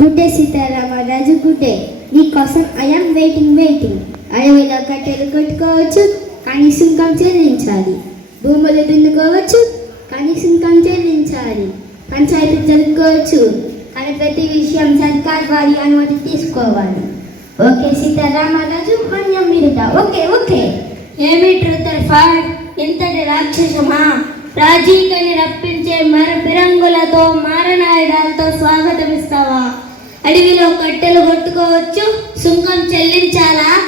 Good day Sitaramaraju good day నీకోసం I'm waiting waiting అడవిలో కట్టెలు కొట్టుకోవచ్చు కానీ సుంకం చెల్లించాలి. భూములు దున్నుకోవచ్చు కానీ సుంకం చెల్లించాలి. పంచాయతీ జరుపుకోవచ్చు కానీ ప్రతి విషయం సర్కార్ వారి అనుమతి తీసుకోవాలి. Okay Sitaramaraju Manyam మీరుట. Okay okay. ఏమి ట్రూతర్ఫర్డ్ ఇంతటి రాక్షసమా? రాజీకని రప్పించే మర పిరంగులతో మారణాయుధాలతో స్వాగతమిస్తావా? అడవిలో కట్టెలు కొట్టుకోవచ్చు సుంకం చెల్లించాలా?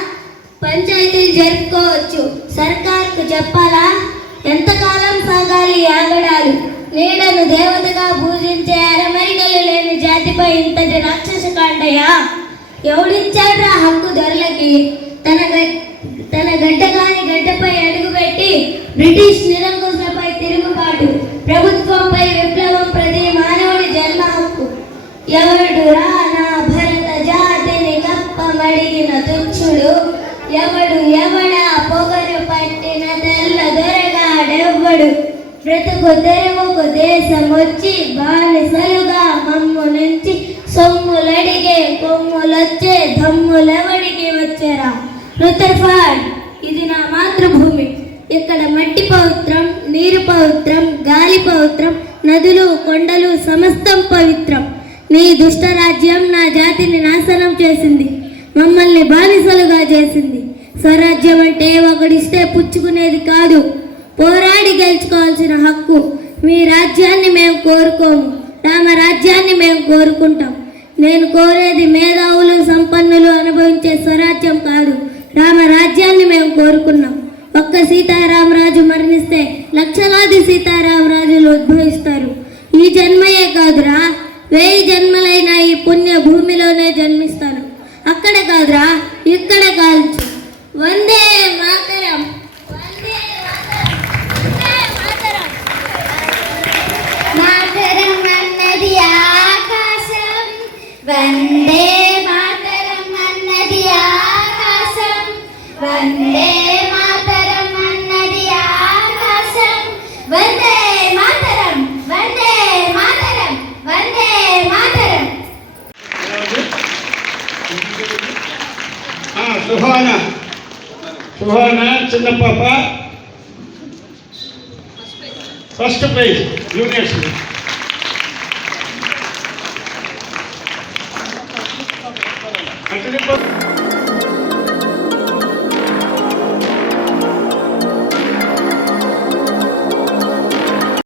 పంచాయతీలు జరుపుకోవచ్చు. సర్కార్కు చెప్పాలా? ఎంతకాలం సాగాలి ఆగడాలు? నీడను దేవతగా పూజించే అరమరికలు లేని జాతిపై ఇంతటి రాక్షస కాండయా? ఎవడిచ్చాడ్రా హక్కు ధరలకి? తన గ- తన గడ్డగాని గడ్డపై అడుగుపెట్టి బ్రిటిష్ నిరంకుశపై తిరుగుబాటు. ప్రభుత్వంపై విప్లవం ప్రతి మానవుడి జన్మ హక్కు. ఎవడు రా భరత జాతిని కప్పమడిగిన తుచ్చుడు ఎవడు ఎవడా పొగరు పట్టిన తెల్ల దొరగాడెవ్వడు? బ్రతుకు తెరువుకు దేశం వచ్చి బానిసలుగా మమ్ము నుంచి సొమ్ములడిగే కొమ్ములొచ్చే దమ్ములెవడికి వచ్చారా? రుతర్ఫాడ్ ఇది నా మాతృభూమి. ఇక్కడ మట్టి పవిత్రం నీరు పవిత్రం గాలి పవిత్రం నదులు కొండలు సమస్తం పవిత్రం. నీ దుష్టరాజ్యం నా జాతిని నాశనం చేసింది మమ్మల్ని బానిసలుగా చేసింది. స్వరాజ్యం అంటే ఒకడిస్తే పుచ్చుకునేది కాదు పోరాడి గెలుచుకోవాల్సిన హక్కు. మీ రాజ్యాన్ని మేము కోరుకోము రామరాజ్యాన్ని మేము కోరుకుంటాం. నేను కోరేది మేధావులు సంపన్నులు అనుభవించే స్వరాజ్యం కాదు రామరాజ్యాన్ని మేము కోరుకున్నాం. ఒక్క సీతారామరాజు మరణిస్తే లక్షలాది సీతారామరాజులు ఉద్భవిస్తారు. ఈ జన్మయే వెయ్యి జన్మలైన ఈ పుణ్య భూమిలోనే జన్మిస్తాను. అక్కడ కాదురా ఇక్కడ సుహాన. సుహాన చిన్న పాప. First prize university